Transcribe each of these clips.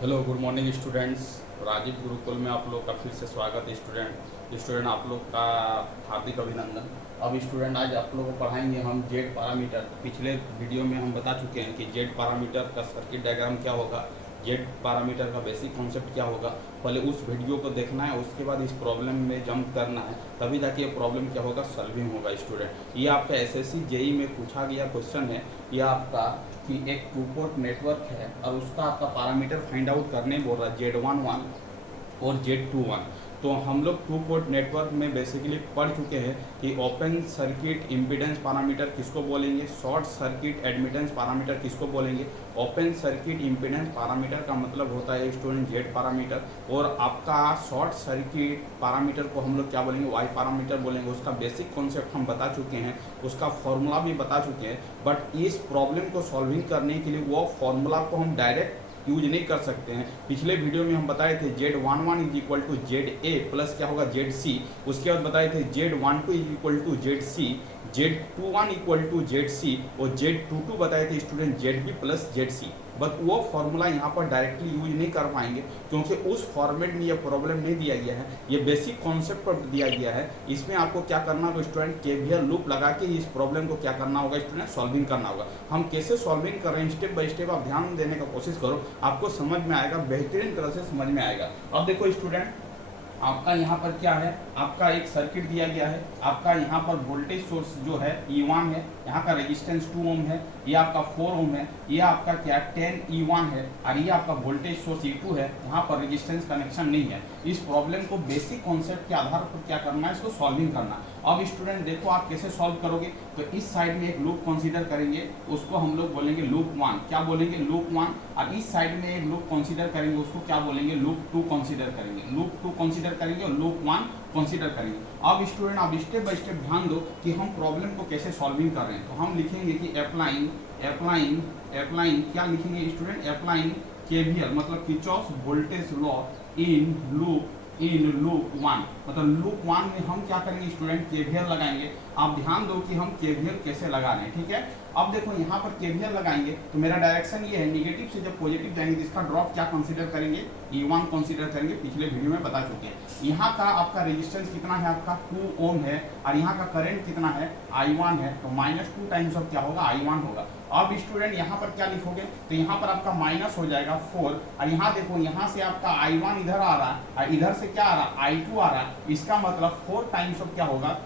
Hello good morning students. Rajiv Gurukul में आप लोग का फिर से स्वागत है। स्टूडेंट आप लोग का हार्दिक अभिनंदन। अब स्टूडेंट आज आप लोगों को पढ़ाएंगे हम जेड पैरामीटर। पिछले वीडियो में हम बता चुके हैं कि जेड पैरामीटर का सर्किट डायग्राम क्या होगा, जेड पैरामीटर का बेसिक कॉन्सेप्ट क्या होगा। पहले उस वीडियो को देखना है, उसके बाद इस प्रॉब्लम में जंप करना है, तभी जाके ये प्रॉब्लम क्या होगा, सॉल्विंग होगा। स्टूडेंट ये आपका एसएससी जेई में पूछा गया क्वेश्चन है। यह आपका कि एक टू पोर्ट नेटवर्क है और उसका आपका पैरामीटर फाइंड आउट करने बोल रहा है Z11 और Z21। तो हम लोग टू पोर्ट नेटवर्क में बेसिकली पढ़ चुके हैं कि ओपन सर्किट इम्पीडेंस पैरामीटर किसको बोलेंगे, शॉर्ट सर्किट एडमिटेंस पैरामीटर किसको बोलेंगे। ओपन सर्किट इम्पीडेंस पैरामीटर का मतलब होता है स्टूडेंट जेड पैरामीटर, और आपका शॉर्ट सर्किट पैरामीटर को हम लोग क्या बोलेंगे, वाई पैरामीटर बोलेंगे। उसका बेसिक कॉन्सेप्ट हम बता चुके हैं, उसका फॉर्मूला भी बता चुके हैं। बट इस प्रॉब्लम को सॉल्विंग करने के लिए वो फॉर्मूला को हम डायरेक्ट यूज नहीं कर सकते हैं। पिछले वीडियो में हम बताए थे Z11 is equal to ZA plus क्या होगा ZC। उसके बाद बताए थे Z12 is equal to ZC, Z21 equal to ZC और Z22 बताए थे student ZB plus ZC। But वो फॉर्मूला यहाँ पर डायरेक्टली यूज नहीं कर पाएंगे क्योंकि उस फॉर्मेट में ये प्रॉब्लम नहीं दिया गया है, ये बेसिक कॉन्सेप्ट पर दिया गया है। इसमें आपको क्या करना होगा स्टूडेंट, केवीएल लूप लगा के इस प्रॉब्लम को क्या करना होगा स्टूडेंट, सॉल्विंग करना होगा। हम कैसे सॉल्विंग कर रहे हैं स्टेप बाय स्टेप आप ध्यान देने का कोशिश करो, आपको समझ में आएगा, बेहतरीन तरह से समझ में आएगा। अब देखो स्टूडेंट, आपका यहाँ पर क्या है, आपका एक सर्किट दिया गया है। आपका यहाँ पर वोल्टेज सोर्स जो है E1 है, यहाँ का रेजिस्टेंस 2 ओम है, ये आपका 4 ओम है, ये आपका क्या 10 E1 है और ये आपका वोल्टेज सोर्स E2 है। यहाँ पर रेजिस्टेंस कनेक्शन नहीं है। इस प्रॉब्लम को बेसिक कॉन्सेप्ट के आधार पर क्या करना है, इसको सॉल्विंग करना। अब स्टूडेंट देखो आप कैसे सॉल्व करोगे, तो इस साइड में एक लूप कंसीडर करेंगे, उसको हम लोग बोलेंगे लूप 1। क्या बोलेंगे, लूप 1। और इस साइड में एक लूप कंसीडर करेंगे, उसको क्या बोलेंगे, लूप 2 कंसीडर करेंगे। लूप 2 कंसीडर करेंगे और लूप 1 कंसीडर करेंगे। अब स्टूडेंट आप स्टेप बाय स्टेप ध्यान दो कि हम प्रॉब्लम को कैसे सॉल्विंग कर रहे हैं। तो हम लिखेंगे कि अप्लाइंग क्या लिखेंगे स्टूडेंट, अप्लाइंग केवीएल मतलब Kirchhoff voltage law in loop 1। मतलब लूप 1 में हम क्या करेंगे स्टूडेंट, केवीएल लगाएंगे। आप ध्यान दो कि हम केवीएल कैसे लगा रहे हैं, ठीक है। अब देखो यहाँ पर केवीएल लगाएंगे तो मेरा डायरेक्शन ये है, नेगेटिव से जब पॉजिटिव जाएंगे तो इसका ड्रॉप क्या कंसीडर करेंगे, E1 कंसीडर करेंगे। पिछले वीडियो में बता चुके हैं। यहाँ का आपका रेजिस्टेंस कितना है, आपका 2 ओम है और यहाँ का करंट कितना है, I1 है। तो -2 टाइम्स ऑफ क्या होगा, I1 होगा। अब स्टूडेंट यहाँ पर क्या लिखोगे, तो यहाँ पर आपका माइनस हो जाएगा 4 और यहाँ देखो यहाँ से आपका I1 इधर आ रहा है और इधर से क्या आ रहा है, I2 आ रहा है। इसका मतलब 4 टाइम्स ऑफ क्या होगा,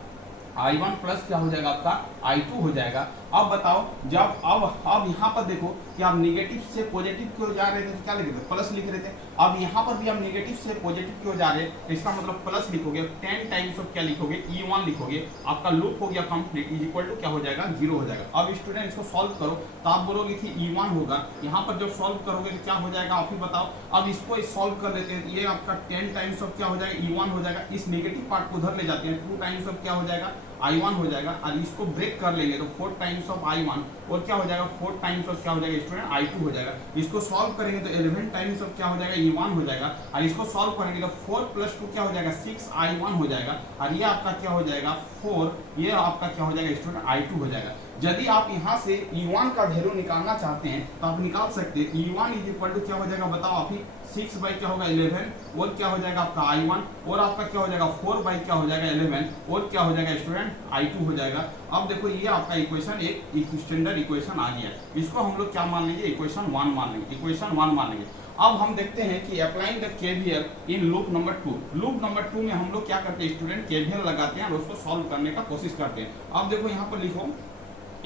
I1 प्लस क्या हो जाएगा, आपका I2 हो जाएगा। अब बताओ, जब अब यहाँ पर देखो कि आप निगेटिव से पॉजिटिव की ओर जा रहे थे तो क्या लिख रहे थे, प्लस लिख रहे थे। अब यहाँ पर भी हम निगेटिव से पॉजिटिव की ओर जा रहे हैं, इसका मतलब प्लस लिखोगे। 10 टाइम्स ऑफ क्या लिखोगे, E1 लिखोगे। आपका लूप हो गया कंप्लीट, इज इक्वल टू क्या हो जाएगा, 0 हो जाएगा। अब स्टूडेंट इसको सॉल्व करो तो आप बोलोगे कि E1 होगा। यहाँ पर जब सॉल्व करोगे तो क्या हो जाएगा, आप ही बताओ। अब इसको सॉल्व कर लेते हैं, ये आपका 10 टाइम्स ऑफ क्या हो जाएगा, E1 हो जाएगा। इस नेगेटिव पार्ट को उधर ले जाते हैं, 2 टाइम्स ऑफ क्या हो जाएगा, I1 हो जाएगा। और इसको ब्रेक कर लेंगे तो 4 टाइम्स ऑफ I1 और क्या हो जाएगा, 4 टाइम्स ऑफ क्या हो जाएगा स्टूडेंट, I2 हो जाएगा। इसको सॉल्व करेंगे तो 11 टाइम्स ऑफ क्या हो जाएगा, E1 हो जाएगा। और इसको सॉल्व करेंगे तो 4 + 2 क्या हो जाएगा, 6 I1 हो जाएगा। और ये आपका क्या हो जाएगा 4, ये आपका क्या हो जाएगा स्टूडेंट, I2 हो जाएगा। यदि आप यहाँ से E1 का वैल्यू निकालना चाहते हैं तो आप निकाल सकते हैं। E1 इज इक्वल टू क्या हो जाएगा, बताओ आप ही, 6 बाई क्या होगा 11 और क्या हो जाएगा आपका I1 और आपका क्या हो जाएगा 4 बाई क्या हो जाएगा 11 और क्या हो जाएगा स्टूडेंट, I2 हो जाएगा। अब देखो ये आपका इक्वेशन एक स्टैंडर्ड इक्वेशन आ गया। इसको हम लोग क्या मान लेंगे, इक्वेशन 1 मान लेंगे, इक्वेशन 1 मान लेंगे। अब हम देखते हैं कि applying the KVL in loop number 2। Loop number 2 में हम लोग क्या करते हैं स्टूडेंट, केवीएल लगाते हैं और उसको सॉल्व करने का कोशिश करते हैं। अब देखो यहाँ पर लिखो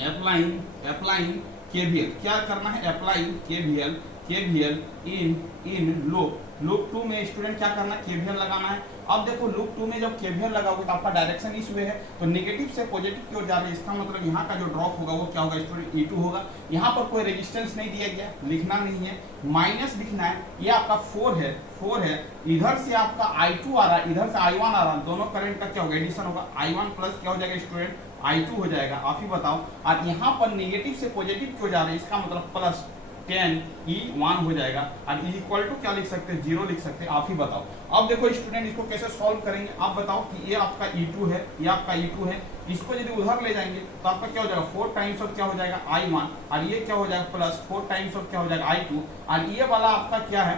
अप्लाइंग केवीएल, क्या करना है, अप्लाइंग केवीएल इन लूप 2 में स्टूडेंट क्या करना है, केवीएल लगाना है। अब देखो लूप 2 में जब केवीएल लगाओगे तो आपका डायरेक्शन इस वे है, तो नेगेटिव से पॉजिटिव की ओर जा रहे हैं। इसका मतलब यहाँ का जो ड्रॉप होगा वो क्या होगा स्टूडेंट, E2 होगा। यहाँ पर कोई रेजिस्टेंस नहीं दिया गया, लिखना नहीं है, माइनस लिखना है। ये आपका 4 है, इधर से आपका I2 आ रहा है, इधर से I1 आ रहा है, दोनों करंट का क्या होगा, एडिशन होगा। I1 प्लस क्या हो जाएगा स्टूडेंट, I2 हो जाएगा। आप ही बताओ। और यहाँ पर नेगेटिव से पॉजिटिव क्यों जा रहे हैं, इसका मतलब प्लस 10 E1 हो जाएगा। और इज इक्वल टू क्या लिख सकते हैं, 0 लिख सकते हैं। आप ही बताओ। अब देखो स्टूडेंट इसको कैसे सॉल्व करेंगे, आप बताओ कि ये आपका E2 है, ये आपका E2 है। इसको यदि उधर ले जाएंगे तो आपका क्या हो जाएगा, 4 टाइम्स ऑफ क्या हो जाएगा I1 और ये क्या हो जाएगा प्लस 4 टाइम्स ऑफ क्या हो जाएगा I2। और ये वाला आपका क्या है,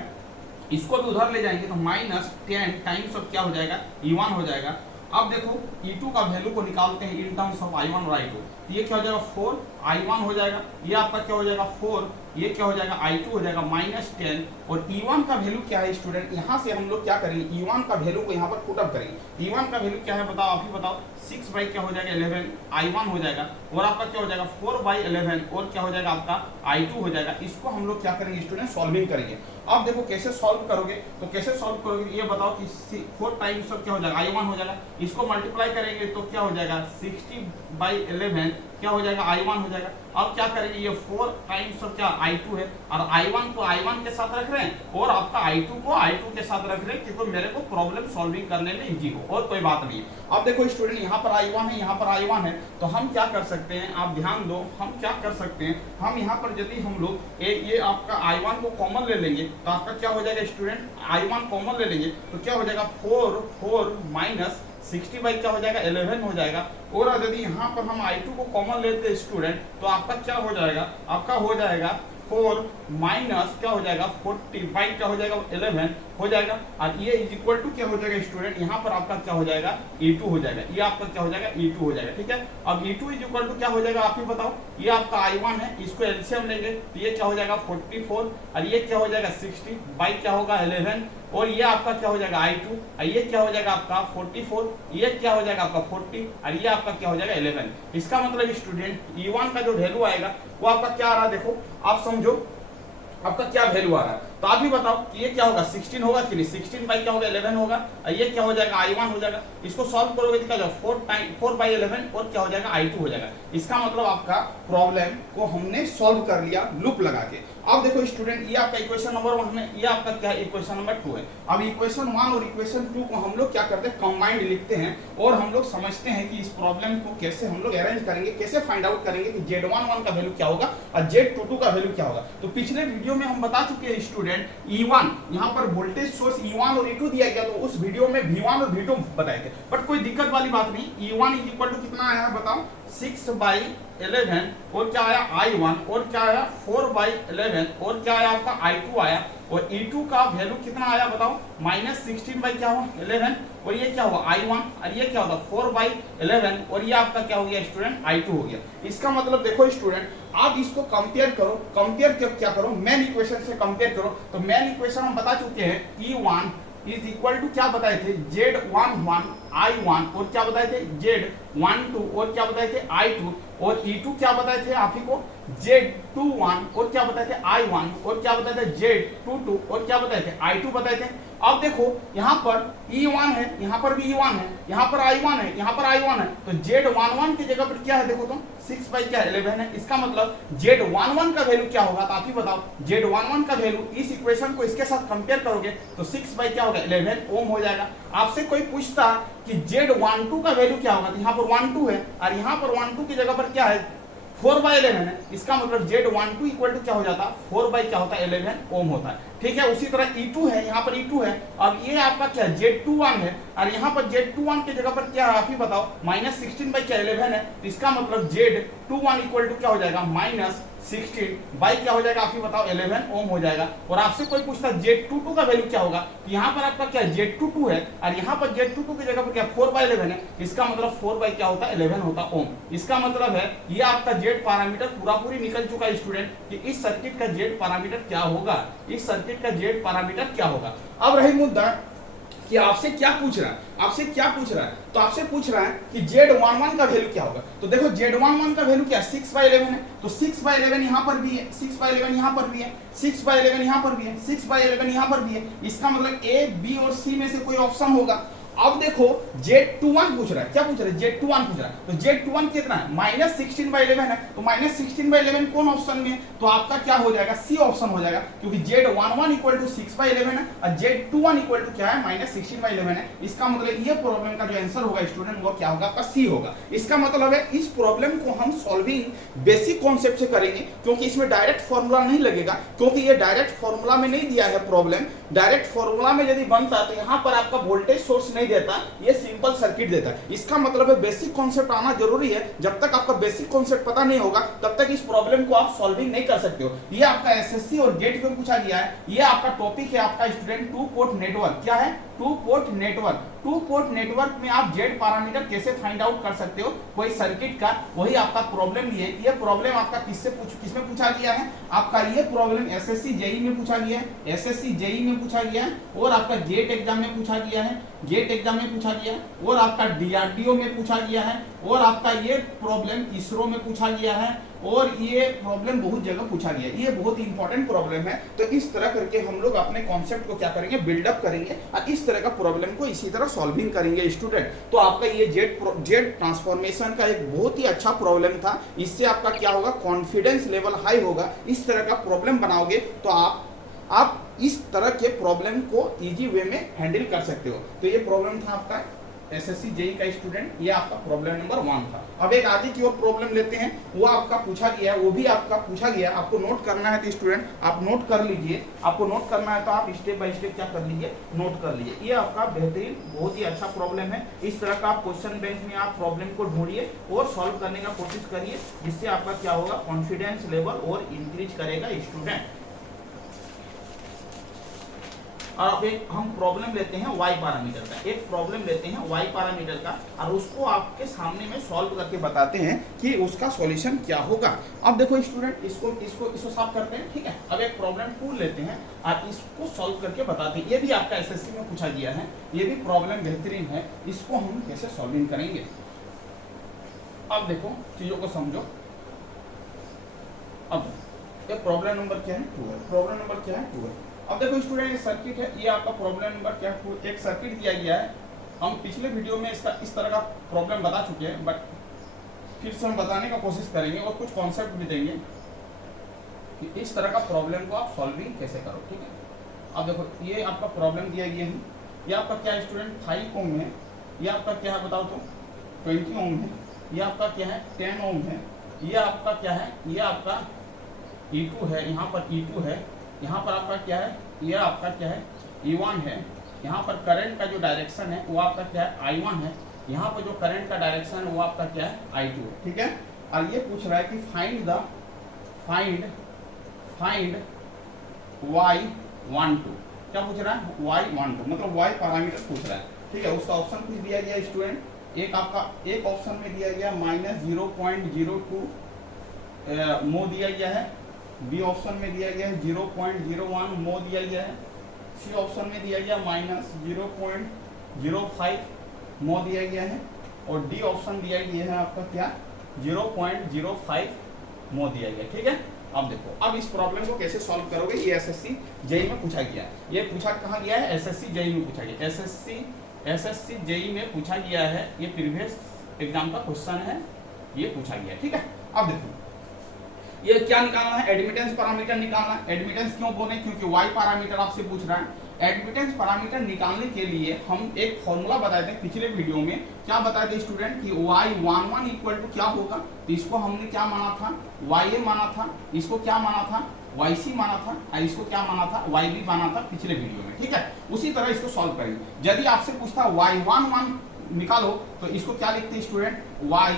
इसको भी उधर ले जाएंगे तो -10 टाइम्स ऑफ क्या हो जाएगा E1 हो जाएगा। अब देखो E2 का वैल्यू को निकालते हैं इन टर्म्स ऑफ I1 और I2, ये क्या हो जाएगा 4 I1 हो जाएगा, ये आपका क्या हो जाएगा 4, ये क्या हो जाएगा I2 हो जाएगा -10। और E1 का वैल्यू क्या है स्टूडेंट, यहाँ से हम लोग क्या करेंगे E1 का वैल्यू को यहाँ पर पुट अप करेंगे। E1 का वैल्यू क्या है बताओ, आप ही बताओ। 6 बाई क्या हो जाएगा 11 I1 हो जाएगा, और आपका क्या हो जाएगा 4 बाई 11 और क्या हो जाएगा आपका I2 हो जाएगा। इसको हम लोग क्या करेंगे स्टूडेंट सॉल्विंग करेंगे। अब देखो कैसे सॉल्व करोगे, तो कैसे सॉल्व करोगे ये बताओ कि 4 टाइम्स ऑफ क्या हो जाएगा I1 हो जाएगा, इसको मल्टीप्लाई करेंगे तो क्या हो जाएगा 60 बाई 11 क्या हो जाएगा I1 हो जाएगा। अब क्या करेंगे, ये 4 टाइम्स ऑफ क्या I2 है, और I1 को I1 के साथ रख रहे हैं और आपका I2 को I2 के साथ रख रहे हैं, क्योंकि मेरे को प्रॉब्लम सॉल्विंग करने में इजी हो, और कोई बात नहीं है। अब देखो स्टूडेंट यहाँ पर I1 है, यहाँ पर I1 है, तो हम क्या कर सकते हैं, आप ध्यान दो, हम क्या कर सकते हैं, हम यहाँ पर यदि हम लोग ये आपका I1 को कॉमन ले लेंगे तो आपका क्या हो जाएगा स्टूडेंट, I1 कॉमन ले लेंगे तो क्या हो जाएगा 4 माइनस 60 बाई क्या हो जाएगा 11 हो जाएगा। और यदि यहाँ पर हम I2 को कॉमन लेते हैं स्टूडेंट तो आपका क्या हो जाएगा, आपका हो जाएगा 4 माइनस क्या हो जाएगा 40 बाई क्या हो जाएगा 11 हो जाएगा। और ये इज इक्वल टू क्या हो जाएगा स्टूडेंट, यहाँ पर आपका क्या हो जाएगा E2 हो जाएगा, ये आपका क्या हो जाएगा E2 हो जाएगा। ठीक है, अब E2 इज इक्वल टू क्या हो जाएगा आप ही बताओ। ये आपका I1 है, इसको एलसीएम लेंगे तो ये क्या हो जाएगा 44, और ये क्या हो जाएगा 60 बाई क्या होगा 11, और ये आपका क्या हो जाएगा I2, और ये क्या हो जाएगा आपका 44, ये क्या हो जाएगा आपका 40, और ये आपका क्या हो जाएगा 11। इसका मतलब स्टूडेंट E1 का जो वैल्यू आएगा वो आपका क्या आ रहा है, देखो आप समझो आपका क्या वैल्यू आ रहा है, तो आप ही बताओ कि ये क्या होगा 16 होगा कि नहीं, 16 बाई क्या होगा 11 होगा, और ये क्या हो जाएगा I1 हो जाएगा। इसको सॉल्व करोगे तो क्या हो जाएगा 4 बाई 11 और क्या हो जाएगा I2 हो जाएगा। इसका मतलब आपका प्रॉब्लम को हमने सॉल्व कर लिया लूप लगा के। अब देखो स्टूडेंट ये आपका इक्वेशन नंबर 1 है, ये आपका क्या है इक्वेशन नंबर 2 है। अब इक्वेशन 1 और इक्वेशन 2 को हम लोग क्या करते हैं कंबाइंड लिखते हैं, और हम लोग समझते हैं कि इस प्रॉब्लम को कैसे हम लोग अरेंज करेंगे, कैसे फाइंड आउट करेंगे कि Z11 का वैल्यू क्या होगा और Z22 का वैल्यू क्या होगा। तो पिछले वीडियो में हम बता चुके हैं स्टूडेंट E1 यहाँ पर वोल्टेज सोर्स E1 और E2 दिया गया, तो उस वीडियो में V1 और V2 बताए थे, बट कोई दिक्कत वाली बात नहीं। E1 इज इक्वल टू कितना आया है बताओ 6 बाई 11 और क्या आया I1 और क्या आया 4 बाई 11 और क्या आया आपका I2 आया, और E2 का वैल्यू कितना आया बताओ -16 बाई क्या हुआ 11, और ये क्या हुआ I1 और ये क्या होगा 4 बाई 11 और ये आपका क्या हो गया स्टूडेंट I2 हो गया। इसका मतलब देखो स्टूडेंट आप इसको कंपेयर करो, कंपेयर क्या करो मेन इक्वेशन से कंपेयर करो। तो मेन इक्वेशन हम बता चुके हैं E1 इज इक्वल टू क्या बताए थे Z11 I1 और क्या बताए थे Z12 और क्या बताए थे I2, और E2 क्या बताए थे आप ही को Z21 और क्या बताए थे I1 और क्या बताए थे Z22 और क्या बताए थे I2 बताए थे। अब देखो यहाँ पर E1 है, यहाँ पर भी E1 है, यहाँ पर I1 है, यहाँ पर I1 है, तो Z11 की जगह पर क्या है देखो तुम 6 बाई क्या 11 है। इसका मतलब Z11 का वैल्यू क्या होगा, तो आप ही बताओ। Z11 का वैल्यू इस इक्वेशन को इसके साथ कंपेयर करोगे तो 6 बाई क्या होगा 11 ओम हो जाएगा। आपसे कोई पूछता कि Z12 का वैल्यू क्या होगा, तो यहाँ पर 12 है और यहाँ पर 12 की जगह पर क्या है 4 बाई 11 है। इसका मतलब Z12 इक्वल टू क्या हो जाता 4 बाई क्या होता है 11 ओम होता है। ठीक है, उसी तरह E2 है, यहाँ पर E2 है, अब ये आपका क्या Z21 है और यहाँ पर Z21 की जगह पर क्या है आप ही बताओ -16 बाई क्या 11 है। इसका मतलब Z21 इक्वल टू क्या हो जाएगा -16 बाई क्या हो जाएगा आप ही बताओ 11 ओम हो जाएगा। और आपसे कोई पूछता Z22 का वैल्यू क्या होगा, तो यहाँ पर आपका क्या Z22 है और यहाँ पर Z22 की जगह पर क्या 4 बाई 11 है। इसका मतलब 4 बाई क्या होता है 11 होता ओम। इसका मतलब है ये आपका Z पैरामीटर पूरा पूरी निकल चुका है स्टूडेंट कि इस सर्किट का Z पैरामीटर क्या होगा, इस सर्किट का Z पैरामीटर क्या होगा। अब रही मुद्दा कि आपसे क्या पूछ रहा है, आपसे क्या पूछ रहा है, तो आपसे पूछ रहा है कि Z11 का वैल्यू क्या होगा। तो देखो Z11 का वैल्यू क्या 6 बाई 11 है, तो 6 बाई 11 यहाँ पर भी है, 6 बाई 11 यहाँ पर भी है, 6 बाई 11 यहाँ पर भी है, 6 बाई 11 यहाँ पर भी है। इसका मतलब A, B और C में से कोई ऑप्शन होगा। अब देखो Z21 पूछ रहा है, क्या पूछ रहा है Z21 पूछ रहा है, तो Z21 कितना है -16 बाई 11 है, तो -16 बाई 11 कौन ऑप्शन में है, तो आपका क्या हो जाएगा C ऑप्शन हो जाएगा, क्योंकि Z11 इक्वल टू 6 बाई 11 है और Z21 इक्वल टू क्या है -16 बाई 11 है। इसका मतलब ये प्रॉब्लम का जो आंसर होगा स्टूडेंट वो क्या होगा आपका C होगा। इसका मतलब है इस प्रॉब्लम को हम सॉल्विंग बेसिक कॉन्सेप्ट से करेंगे, क्योंकि इसमें डायरेक्ट फॉर्मूला नहीं लगेगा, क्योंकि ये डायरेक्ट फॉर्मूला में नहीं दिया है प्रॉब्लम। डायरेक्ट फॉर्मूला में यदि बनता तो यहाँ पर आपका वोल्टेज सोर्स नहीं देता, ये सिंपल सर्किट देता है। इसका मतलब है बेसिक कॉन्सेप्ट आना जरूरी है। जब तक आपका बेसिक कॉन्सेप्ट पता नहीं होगा तब तक इस प्रॉब्लम को आप सॉल्विंग नहीं कर सकते हो। ये आपका एसएससी और गेट में पूछा गया है। ये आपका टॉपिक है आपका स्टूडेंट टू पोर्ट नेटवर्क। क्या है? Two port network. Two port network में आप जेड पैरामीटर कैसे फाइंड आउट कर सकते हो कोई सर्किट का, वही आपका प्रॉब्लम ये। ये प्रॉब्लम आपका किसमें पूछा गया है? आपका ये प्रॉब्लम एसएससी जेई में पूछा गया है, एसएससी जेई में पूछा गया है, और आपका गेट एग्जाम में पूछा गया है, गेट एग्जाम में पूछा गया है, और आपका डीआरडीओ में पूछा गया है, और आपका ये प्रॉब्लम इसरो में पूछा गया है, और ये प्रॉब्लम बहुत जगह पूछा गया है। ये बहुत इंपॉर्टेंट प्रॉब्लम है। तो इस तरह करके हम लोग अपने कॉन्सेप्ट को क्या करेंगे, बिल्डअप करेंगे, और इस तरह का प्रॉब्लम को इसी तरह सॉल्विंग करेंगे स्टूडेंट। तो आपका ये जेड ट्रांसफॉर्मेशन का एक बहुत ही अच्छा प्रॉब्लम था। इससे आपका क्या होगा, कॉन्फिडेंस लेवल हाई होगा। इस तरह का प्रॉब्लम बनाओगे तो आप इस तरह के प्रॉब्लम को इजी वे में हैंडल कर सकते हो। तो ये प्रॉब्लम था आपका एसएससी जेई का स्टूडेंट, ये आपका प्रॉब्लम नंबर 1 था। अब एक आगे की और प्रॉब्लम लेते हैं, वो आपका पूछा गया है, वो भी आपका पूछा गया, आपको नोट करना है तो स्टूडेंट आप नोट कर लीजिए। आपको नोट करना है तो आप स्टेप बाय स्टेप क्या कर लीजिए, नोट कर लीजिए। ये आपका बेहतरीन बहुत ही अच्छा प्रॉब्लम है। इस तरह का आप क्वेश्चन बैंक में आप प्रॉब्लम को ढूंढिए और सॉल्व करने का कोशिश करिए, जिससे आपका क्या होगा, कॉन्फिडेंस लेवल और इंक्रीज करेगा स्टूडेंट। अब एक हम प्रॉब्लम लेते हैं वाई पैरामीटर का, एक प्रॉब्लम लेते हैं वाई पैरामीटर का, और उसको आपके सामने में सॉल्व करके बताते हैं कि उसका सॉल्यूशन क्या होगा। अब देखो स्टूडेंट, इसको साफ करते हैं, ठीक है। अब एक प्रॉब्लम 2 लेते हैं और इसको सॉल्व करके बताते हैं। ये भी आपका एसएससी में पूछा गया है, ये भी प्रॉब्लम बेहतरीन है। इसको हम कैसे सॉल्विंग करेंगे, अब देखो चीजों को समझो। अब ये प्रॉब्लम नंबर क्या है, 2 है। प्रॉब्लम नंबर क्या है, 2 है। अब देखो स्टूडेंट, ये सर्किट है, ये आपका प्रॉब्लम नंबर क्या है, एक सर्किट दिया गया है। हम पिछले वीडियो में इसका इस तरह का प्रॉब्लम बता चुके हैं, बट फिर से हम बताने का कोशिश करेंगे और कुछ कॉन्सेप्ट भी देंगे कि इस तरह का प्रॉब्लम को आप सॉल्विंग कैसे करो, ठीक है। अब देखो, ये आपका प्रॉब्लम दिया गया है, ये आपका क्या है स्टूडेंट, 5 ओम है, ये आपका क्या है बताओ तो 20 ओम है, ये आपका क्या है 10 ओम है, ये आपका क्या है, ये आपका E2 है, यहाँ पर E2 है, यहाँ पर आपका क्या है, ये आपका क्या है E1 है, यहाँ पर करंट का जो डायरेक्शन है वो आपका क्या है I1 है, यहाँ पर जो करंट का डायरेक्शन है वो आपका क्या है I2 है, ठीक है। और ये पूछ रहा है कि फाइंड y12, क्या पूछ रहा है, y12 मतलब y पैरामीटर पूछ रहा है, ठीक है। उसका ऑप्शन कुछ दिया गया स्टूडेंट, एक ऑप्शन में दिया गया -0.02 मो दिया गया है, बी ऑप्शन में दिया गया है 0.01 मो दिया गया है, सी ऑप्शन में दिया गया -0.05 मो दिया गया है, और डी ऑप्शन दिया गया है आपका क्या 0.05 मो दिया गया, ठीक है। अब देखो, अब इस प्रॉब्लम को कैसे सॉल्व करोगे, ये एसएससी जेई में पूछा गया है। ये पूछा कहाँ गया है, एसएससी जेई में पूछा गया, एसएससी जेई में पूछा गया है। ये प्रीवियस एग्जाम का क्वेश्चन है, ये पूछा गया है, ठीक है। अब देखो, ये क्या निकालना है, एडमिटेंस पैरामीटर निकालना है। एडमिटेंस क्यों बोले, क्योंकि वाई पैरामीटर आपसे पूछ रहा है। एडमिटेंस पैरामीटर निकालने के लिए हम एक फॉर्मूला बताए थे पिछले वीडियो में। क्या बताए थे स्टूडेंट कि y11 इक्वल टू क्या होगा, तो इसको हमने क्या माना था, ya माना था, इसको क्या माना था, yc माना था, और इसको क्या माना था, yb माना था पिछले वीडियो में, ठीक है। उसी तरह इसको सॉल्व करेंगे। यदि आपसे पूछता y11 निकालो तो इसको क्या लिखते स्टूडेंट, ya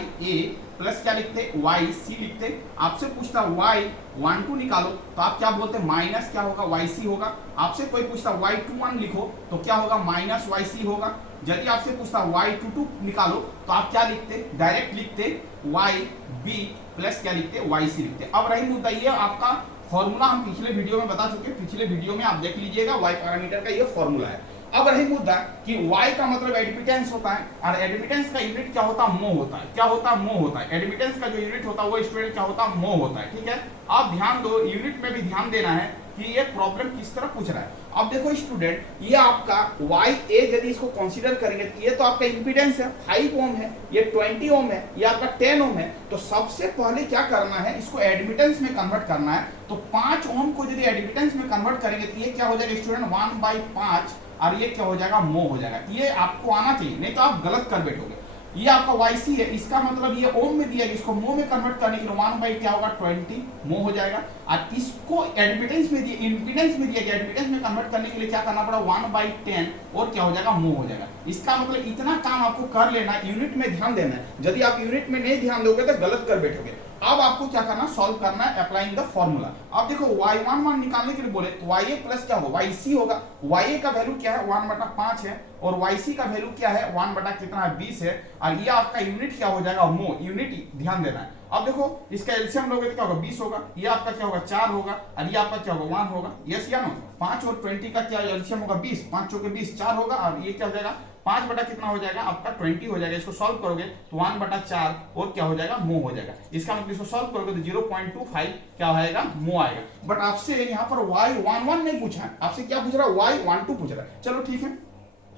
प्लस क्या लिखते, yc लिखते। आपसे पूछता y12 निकालो तो आप क्या बोलते, माइनस क्या होगा, yc होगा। आपसे कोई पूछता y21 लिखो तो क्या होगा, माइनस yc होगा। यदि आपसे पूछता y22 निकालो तो आप क्या लिखते, डायरेक्ट लिखते yb प्लस क्या लिखते, yc लिखते। अब रही मुद्दा ये, आपका फॉर्मूला हम पिछले वीडियो में बता चुके, पिछले वीडियो में आप देख लीजिएगा, y पैरामीटर का ये फॉर्मूला है। अब रही मुद्दा कि y का मतलब एडमिटेंस होता है, और एडमिटेंस का यूनिट क्या होता है, मो होता है। क्या होता है, मो होता है। एडमिटेंस का जो यूनिट होता है वो स्टूडेंट क्या होता है, मो होता है, ठीक है। आप ध्यान दो, यूनिट में भी ध्यान देना है कि ये प्रॉब्लम किस तरह पूछ रहा है। अब देखो स्टूडेंट, ये आपका YA यदि इसको कंसीडर करेंगे तो ये तो आपका इंपीडेंस है 5 ओम है, ये 20 ओम है, ये आपका 10 ओम है। तो सबसे पहले क्या करना है, इसको एडमिटेंस में कन्वर्ट करना है। तो 5 ओम को यदि एडमिटेंस में कन्वर्ट करेंगे तो ये क्या हो जाएगा स्टूडेंट, 1/5, और ये क्या हो जाएगा, मो हो जाएगा। ये आपको आना चाहिए, नहीं तो आप गलत कर बैठोगे। ये आपका YC है, इसका मतलब ये ओम में दिया गया, इसको मो में कन्वर्ट करने के लिए 1 बाई क्या होगा 20 मो हो जाएगा। और इसको एडमिटेंस में दिया, इंपीडेंस में दिया गया, एडमिटेंस में कन्वर्ट करने के लिए क्या करना पड़ा 1 बाई 10 और क्या हो जाएगा मो हो जाएगा। इसका मतलब इतना काम आपको कर लेना, यूनिट में ध्यान देना है। यदि आप यूनिट में नहीं ध्यान दोगे तो गलत कर बैठोगे। अब आपको क्या करना, सॉल्व करना है अप्लाइंग द फॉर्मूला। अब देखो y11 निकालने के लिए बोले तो ya प्लस क्या होगा YC होगा। ya का वैल्यू क्या है 1/5 है और YC का वैल्यू क्या है 1 बटा कितना है 20 है। और ये आपका यूनिट क्या हो जाएगा मो, यूनिट ध्यान देना है। अब देखो इसका एलसीएम लोगे तो क्या होगा 20 होगा, ये आपका क्या होगा 4 होगा और ये आपका क्या होगा 1 होगा। यस या नो, 5 और 20 का क्या एलसीएम होगा 20, 5 चौके 20 4 होगा और ये क्या हो जाएगा 5 बटा कितना हो जाएगा आपका 20 हो जाएगा। इसको सॉल्व करोगे तो 1 बटा 4 और क्या हो जाएगा मो हो जाएगा। इसका मतलब इसको सॉल्व करोगे तो 0.25 क्या आएगा मो आएगा। बट आपसे यहाँ पर y11 नहीं पूछा है, आपसे क्या पूछ रहा है y12 पूछ रहा है। चलो ठीक है,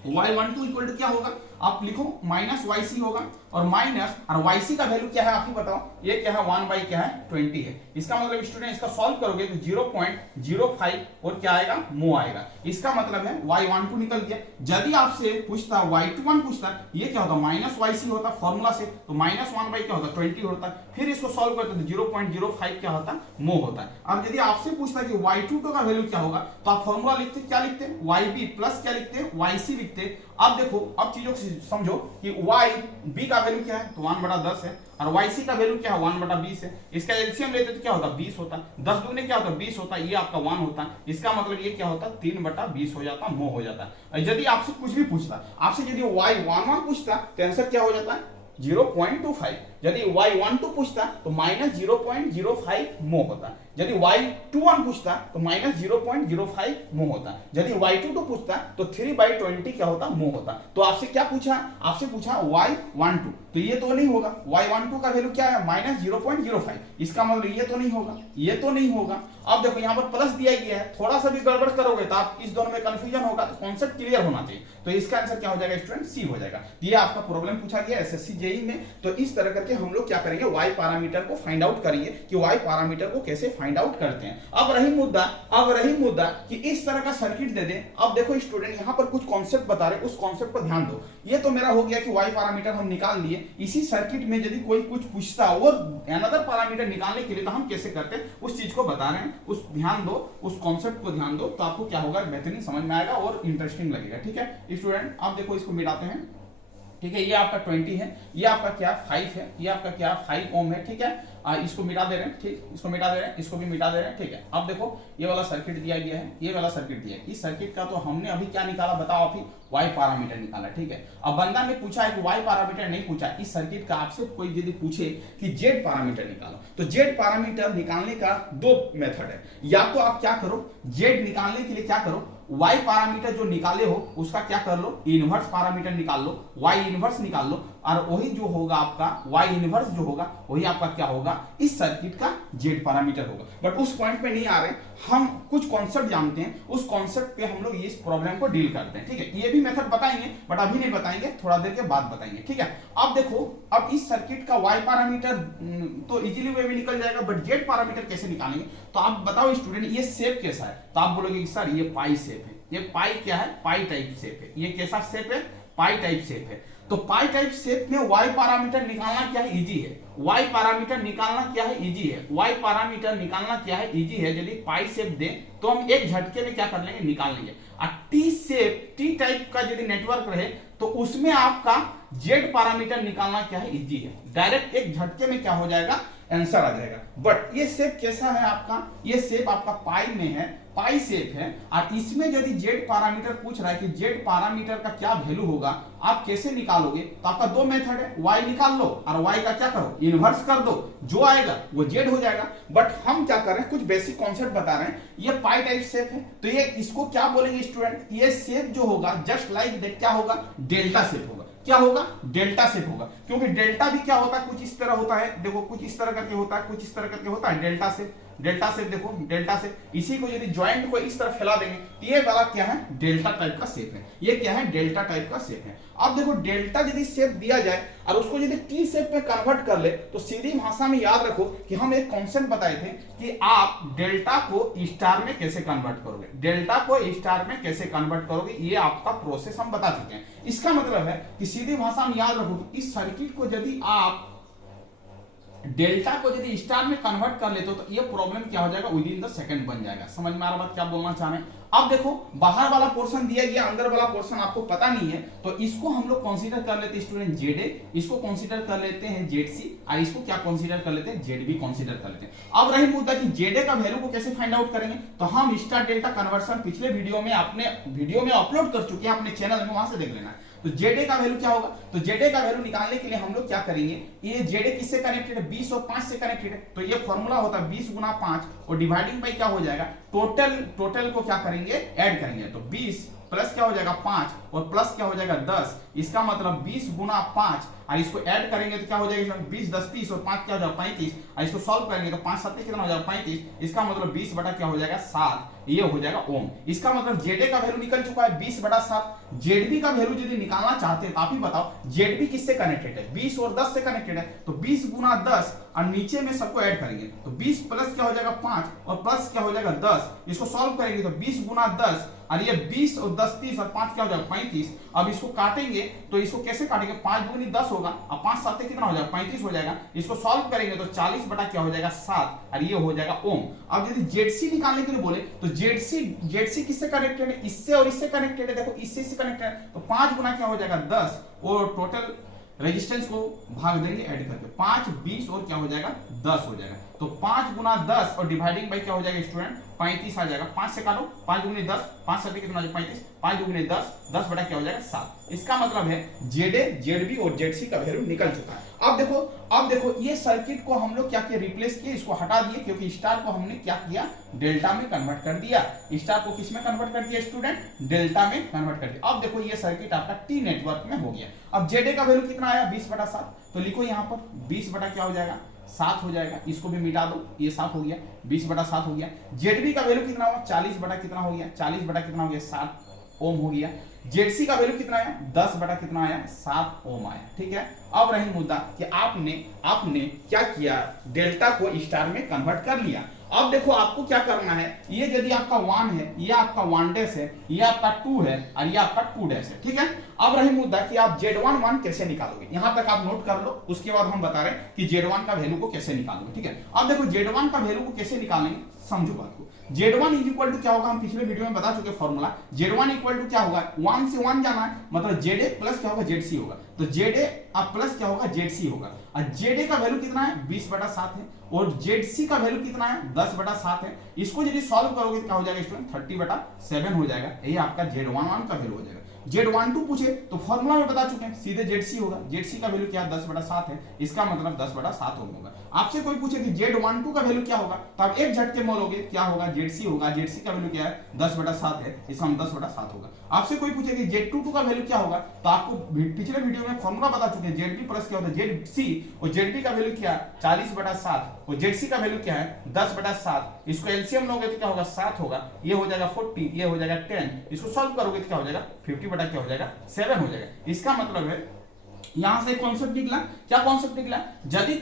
y12 इक्वल टू क्या होगा आप लिखो माइनस YC होगा और माइनस और YC का वैल्यू क्या है आप ही बताओ, ये क्या है 1 बाई क्या है 20 है। इसका मतलब स्टूडेंट इसका सॉल्व करोगे तो 0.05 और क्या आएगा मो आएगा। इसका मतलब है y12 निकल गया। यदि आपसे पूछता y21 पूछता ये क्या होता माइनस YC होता फॉर्मूला से, तो माइनस 1 बाई क्या होता 20 होता, फिर इसको सॉल्व करते तो 0.05 क्या होता मो होता है। अब यदि आपसे पूछता कि y22 का वैल्यू क्या होगा तो आप फॉर्मूला लिखते क्या लिखते YB प्लस क्या लिखते YC लिखते। अब देखो अब चीजों को समझो कि YB का वैल्यू क्या है तो 1/10 है और YC का वैल्यू क्या है 1/20 है। इसका एलसीएम लेते तो क्या होता 20 होता, 10 दूनी क्या होता 20 होता, ये आपका 1 होता। इसका मतलब ये क्या होता 3/20 हो जाता, मो हो जाता। यदि आपसे कुछ भी पूछता, आपसे यदि y11 पूछता तो आंसर क्या हो जाता 0.25। यदि y12 पूछता तो माइनस 0.05 मो होता। यदि y21 पूछता तो माइनस 0.05 मो होता। यदि y22 पूछता तो 3/20 क्या होता मो होता। तो आपसे क्या पूछा, आपसे पूछा y12 तो ये तो नहीं होगा, y12 का वैल्यू क्या है माइनस 0.05। इसका मतलब ये तो नहीं होगा, ये तो नहीं होगा। अब देखो यहाँ पर प्लस दिया गया है, थोड़ा सा भी गड़बड़ करोगे तो आप इस दोनों में कंफ्यूजन होगा, तो कॉन्सेप्ट क्लियर होना चाहिए। तो इसका आंसर क्या हो जाएगा स्टूडेंट सी हो जाएगा। ये आपका प्रॉब्लम पूछा गया एसएससी जेईई में। तो इस तरह करके हम लोग क्या करेंगे y पैरामीटर को फाइंड आउट करेंगे कि y पैरामीटर को कैसे फाइंड आउट करते हैं। अब रही मुद्दा कि इस तरह का सर्किट दे दें। अब देखो स्टूडेंट यहाँ पर कुछ कॉन्सेप्ट बता रहे, उस कॉन्सेप्ट पर ध्यान दो। ये तो मेरा हो गया कि y पैरामीटर हम निकाल लिए। इसी सर्किट में यदि कोई कुछ पूछता और अनदर पैरामीटर निकालने के लिए तो हम कैसे करते हैं उस चीज को बता रहे हैं। उस ध्यान दो, उस कॉन्सेप्ट को ध्यान दो, तो आपको क्या होगा बेहतरीन समझ में आएगा और इंटरेस्टिंग लगेगा। ठीक है स्टूडेंट, आप देखो इसको मिटाते हैं। ठीक है, ये आपका 20 है, ये आपका क्या 5 है, ये आपका क्या 5 ओम है। ठीक है, इसको मिटा दे रहे हैं, ठीक, इसको मिटा दे रहे हैं, इसको भी मिटा दे रहे हैं। ठीक है, अब देखो ये वाला सर्किट दिया गया है, ये वाला सर्किट दिया है। इस सर्किट का तो हमने अभी क्या निकाला बताओ, अभी y पैरामीटर निकाला। ठीक है, अब बंदा ने पूछा है कि y पैरामीटर नहीं पूछा। इस सर्किट का आपसे कोई यदि पूछे कि z पैरामीटर निकालो तो z पैरामीटर निकालने का 2 मेथड है। या तो आप क्या करो, z निकालने के लिए क्या करो, y पैरामीटर जो निकाले हो उसका क्या कर लो, इनवर्स पैरामीटर निकाल लो, y इनवर्स निकाल लो और वही जो होगा आपका y इनवर्स जो होगा वही आपका क्या होगा इस सर्किट का z पैरामीटर होगा। बट उस पॉइंट पे नहीं आ रहे, हम कुछ कॉन्सेप्ट जानते हैं, उस कॉन्सेप्ट पे हम लोग इस प्रॉब्लम को डील करते हैं। ठीक है, ये भी मेथड बताएंगे बट अभी नहीं बताएंगे, थोड़ा देर के बाद बताएंगे। ठीक है, अब देखो अब इस सर्किट का y पैरामीटर तो इजीली वे भी निकल जाएगा, बट z पैरामीटर कैसे निकालेंगे। तो आप बताओ स्टूडेंट ये शेप कैसा है, तो आप बोलोगे सर ये पाई शेप है। ये पाई क्या है, पाई टाइप शेप है। ये कैसा शेप है, पाई टाइप शेप है। तो पाई टाइप शेप में y पैरामीटर निकालना क्या है, इजी है। y पैरामीटर निकालना क्या है, इजी है। y पैरामीटर निकालना क्या है, इजी है। यदि पाई शेप दे तो हम एक झटके में क्या कर लेंगे, निकाल लेंगे। और टी शेप, टी टाइप का यदि नेटवर्क रहे तो उसमें आपका z पैरामीटर निकालना क्या है, इजी है। डायरेक्ट एक झटके में क्या हो जाएगा, आंसर आ जाएगा। बट ये शेप कैसा है आपका, ये शेप आपका पाई में है, पाई शेप है। और इसमें यदि z पैरामीटर पूछ रहा है कि z पैरामीटर का क्या वैल्यू होगा, आप कैसे निकालोगे। तो आपका 2 मेथड है, y निकाल लो और y का क्या करो, इनवर्स कर दो, जो आएगा वो z हो जाएगा। बट हम क्या कर रहे हैं, कुछ बेसिक कॉन्सेप्ट बता रहे हैं। ये पाई टाइप शेप है तो ये इसको क्या बोलेंगे स्टूडेंट, ये शेप जो होगा जस्ट लाइक दैट क्या होगा, डेल्टा शेप होगा। क्या होगा, डेल्टा शेप होगा। क्योंकि डेल्टा भी क्या होता है, कुछ इस तरह होता है, देखो कुछ इस तरह करके होता है, कुछ इस तरह करके होता है डेल्टा शेप। डेल्टा शेप देखो, डेल्टा शेप, इसी को यदि ज्वाइंट को इस तरफ फैला देंगे तो ये वाला क्या है, डेल्टा टाइप का शेप है। ये क्या है, डेल्टा टाइप का शेप है। अब देखो डेल्टा यदि शेप दिया जाए और उसको यदि टी शेप में कन्वर्ट कर ले तो सीधी भाषा में याद रखो कि हम एक कॉन्सेप्ट बताए थे कि आप डेल्टा को स्टार में कैसे कन्वर्ट करोगे, डेल्टा को स्टार में कैसे कन्वर्ट करोगे, ये आपका प्रोसेस हम बता चुके हैं। इसका मतलब है कि सीधी भाषा में याद रखो कि इस सर्किट को यदि आप डेल्टा को यदि स्टार में कन्वर्ट कर लेते हो तो ये प्रॉब्लम क्या हो जाएगा, विद इन द सेकंड बन जाएगा। समझ में आ रहा बात क्या बोलना चाह रहे हैं। अब देखो बाहर वाला पोर्शन दिया गया, अंदर वाला पोर्शन आपको पता नहीं है, तो इसको हम लोग कंसीडर कर लेते हैं स्टूडेंट जेडे, इसको कंसीडर कर लेते हैं जेडसी, और इसको क्या कंसीडर कर लेते हैं, जेडबी कंसीडर कर लेते हैं। अब रही मुद्दा कि जेडे का वैल्यू को कैसे फाइंड आउट करेंगे, तो हम स्टार डेल्टा कन्वर्शन पिछले वीडियो में अपने वीडियो में अपलोड कर चुके हैं अपने चैनल में, वहां से देख लेना। तो जेडे का वैल्यू क्या होगा, तो जेडे का वैल्यू निकालने के लिए हम लोग क्या करेंगे, ये जेडे किससे कनेक्टेड है, 20 और 5 से कनेक्टेड है, तो ये फॉर्मूला होता है 20 गुना 5 और डिवाइडिंग बाई क्या हो जाएगा, टोटल को क्या करेंगे, ऐड करेंगे। तो 20 प्लस क्या हो जाएगा 5 और प्लस क्या हो जाएगा 10, इसका मतलब 20 गुना 5 और इसको ऐड करेंगे तो क्या हो जाएगा, 20 10 30 और 5 क्या हो जाएगा 35, और इसको सॉल्व करेंगे तो 5 7 कितना हो जाएगा 35, इसका मतलब 20 बटा क्या हो जाएगा 7, ये हो जाएगा ओम। इसका मतलब जेडे का वैल्यू निकल चुका है 20 बटा 7। जेडबी का वैल्यू यदि निकालना चाहते हैं तो आप ही बताओ, जेडबी किससे कनेक्टेड है, 20 और 10 से कनेक्टेड है, तो 20 गुना 10 और नीचे में सबको ऐड करेंगे तो 20 प्लस क्या हो जाएगा 5 और प्लस क्या हो जाएगा 10, इसको सॉल्व करेंगे तो 20 गुना 10 और ये 20 और 10 30 और 5 क्या हो जाएगा 35। अब इसको काटेंगे तो इसको कैसे काटेंगे, 5 दूनी 10 होगा और 5 7 कितना हो जाएगा 35 हो जाएगा, इसको सॉल्व करेंगे तो 40 बटा क्या हो जाएगा 7 और ये हो जाएगा ओम। अब यदि जेडसी निकालने के लिए बोले तो जेडसी किससे कनेक्टेड है, इससे और इससे कनेक्टेड है, देखो इससे कनेक्टेड है, तो 5 गुना क्या हो जाएगा 10 और टोटल रेजिस्टेंस को भाग देंगे ऐड करके, 5 20 और क्या हो जाएगा 10 हो जाएगा, तो 5 गुना 10 और डिवाइडिंग बाई क्या हो जाएगा स्टूडेंट 35 आ जाएगा, 5 से काटो 5 दूनी 10 5 7 कितना हो जाएगा 35, 5 दूनी 10 10 बटा क्या हो जाएगा 7। इसका मतलब है जेडे जेडबी और जेडसी का वैल्यू निकल चुका है। अब देखो ये सर्किट को हम लोग क्या किया, रिप्लेस किए, इसको हटा दिए क्योंकि स्टार को हमने क्या किया, डेल्टा में कन्वर्ट कर दिया। स्टार को किस में कन्वर्ट कर दिया स्टूडेंट, डेल्टा में कन्वर्ट कर दिया। अब देखो ये सर्किट आपका टी नेटवर्क में हो गया। अब जेडे का वैल्यू कितना आया 20 बटा 7, तो लिखो यहाँ पर 20 बटा क्या हो जाएगा 7 हो जाएगा, इसको भी मिटा दो, ये 7 हो गया, 20 बटा 7 हो गया। जेडबी का वैल्यू कितना हुआ 40 बटा कितना हो गया, 40 बटा कितना हो गया 7 ओम हो गया। जेडसी का वैल्यू कितना आया 10 बटा कितना आया 7 ओम आया। ठीक है, अब रही मुद्दा कि आपने क्या किया, डेल्टा को स्टार में कन्वर्ट कर लिया। अब देखो आपको क्या करना है, ये यदि आपका 1 है, ये आपका 1 डैश है, ये आपका 2 है और ये आपका 2 डैश है। ठीक है, अब रही मुद्दा कि आप Z11 कैसे निकालोगे, यहां तक आप नोट कर लो, उसके बाद हम बता रहे हैं कि Z1 का वैल्यू को कैसे निकालोगे। ठीक है, अब देखो Z1 का वैल्यू को कैसे निकालेंगे, समझो बात को। Z1 इज इक्वल टू क्या होगा, हम पिछले वीडियो में बता चुके फॉर्मूला, Z1 इक्वल टू क्या होगा 1 से 1 जाना है, मतलब ZA प्लस क्या होगा ZC होगा, तो ZA अब प्लस क्या होगा ZC होगा। और ZA का वैल्यू कितना है 20 बटा 7 है और ZC का वैल्यू कितना है 10 बटा 7 है। इसको यदि सॉल्व करोगे तो क्या हो जाएगा स्टूडेंट 30 बटा 7 हो जाएगा, यही आपका Z11 का वैल्यू हो जाएगा। Z12 पूछे तो फॉर्मूला में बता चुके हैं, सीधे ZC होगा, ZC का वैल्यू क्या है 10 बटा 7 है, इसका मतलब 10 बटा 7 होगा। आपसे कोई पूछे कि Z12 का वैल्यू क्या होगा, तो आप एक झटके बोलोगे क्या होगा ZC होगा, ZC का वैल्यू क्या है 10 बटा 7 है, इसका मतलब 10 बटा 7 होगा। आपसे कोई पूछे कि Z22 का वैल्यू क्या होगा, तो आपको पिछले वीडियो में फॉर्मूला बता चुके हैं, ZB प्लस क्या होता है ZC और ZB का वैल्यू क्या है 40 बटा 7 और ZC का वैल्यू क्या है 10 बटा 7। इसको एलसीएम लोगे तो क्या होगा 7 होगा, ये हो जाएगा 40, ये हो जाएगा 10, इसको सॉल्व करोगे तो क्या हो जाएगा 50 बटा क्या हो जाएगा 7 हो जाएगा। इसका मतलब है यहां से कॉन्सेप्ट निकला, क्या कॉन्सेप्ट निकला, यदि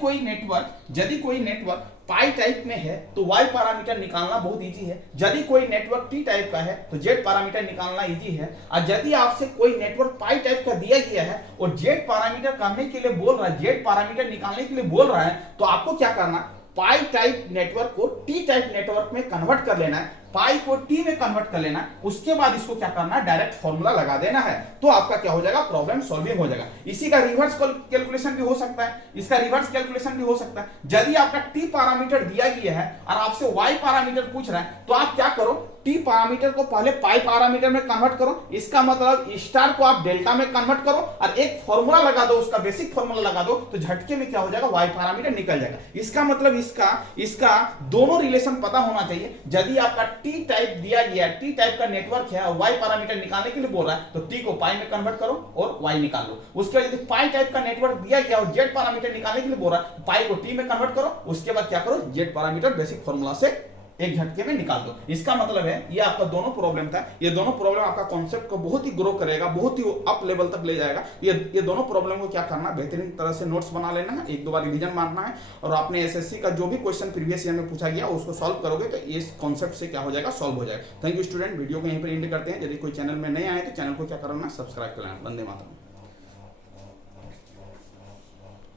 कोई नेटवर्क पाई टाइप में है तो वाई पैरामीटर निकालना बहुत इजी है, यदि कोई नेटवर्क टी टाइप का है तो जेड पैरामीटर निकालना इजी है। और यदि आपसे कोई नेटवर्क पाई टाइप का दिया गया है और जेड पैरामीटर करने के लिए बोल रहा है, जेड पैरामीटर निकालने के लिए बोल रहा है, तो आपको क्या करना, पाई टाइप नेटवर्क को टी टाइप नेटवर्क में कन्वर्ट कर लेना है, पाई को टी में कन्वर्ट कर लेना है, उसके बाद इसको क्या करना है डायरेक्ट फॉर्मूला लगा देना है, तो आपका क्या हो जाएगा प्रॉब्लम सॉल्विंग हो जाएगा। इसी का रिवर्स कैलकुलेशन भी हो सकता है, इसका रिवर्स कैलकुलेशन भी हो सकता है। यदि आपका टी पैरामीटर दिया गया है और आपसे वाई पैरामीटर पूछ रहा है तो आप क्या करो, टी पैरामीटर को पहले पाई पैरामीटर में कन्वर्ट करो, इसका मतलब स्टार को आप डेल्टा में कन्वर्ट करो और एक फॉर्मूला लगा दो, उसका बेसिक फॉर्मूला लगा दो, तो झटके में क्या हो जाएगा, वाई पैरामीटर निकल जाएगा। इसका मतलब इसका दोनों रिलेशन पता होना चाहिए। यदि आपका टी टाइप दिया गया, टी टाइप का नेटवर्क है और वाई पैरामीटर निकालने के लिए बोल रहा है, तो टी को पाई में कन्वर्ट करो और वाई निकाल लो। उसके बाद यदि पाई टाइप का नेटवर्क दिया गया और जेड पैरामीटर निकालने के लिए बोल रहा है, पाई को टी में कन्वर्ट करो, उसके बाद क्या करो, जेड पैरामीटर बेसिक फॉर्मूला से एक झटके में निकाल दो। इसका मतलब है ये आपका दोनों प्रॉब्लम था, ये दोनों प्रॉब्लम आपका कॉन्सेप्ट को बहुत ही ग्रो करेगा, बहुत ही अप लेवल तक ले जाएगा। ये दोनों प्रॉब्लम को क्या करना, बेहतरीन तरह से नोट्स बना लेना है, एक दो बार रिवीजन मारना है, और आपने एसएससी का जो भी क्वेश्चन प्रीवियस ईयर में पूछा गया उसको सॉल्व करोगे तो इस कॉन्सेप्ट से क्या हो जाएगा, सॉल्व हो जाएगा। थैंक यू स्टूडेंट, वीडियो को यहीं पर एंड करते हैं। यदि कोई चैनल में नहीं आए तो चैनल को क्या करना, सब्सक्राइब कर लेना। वंदे मातरम।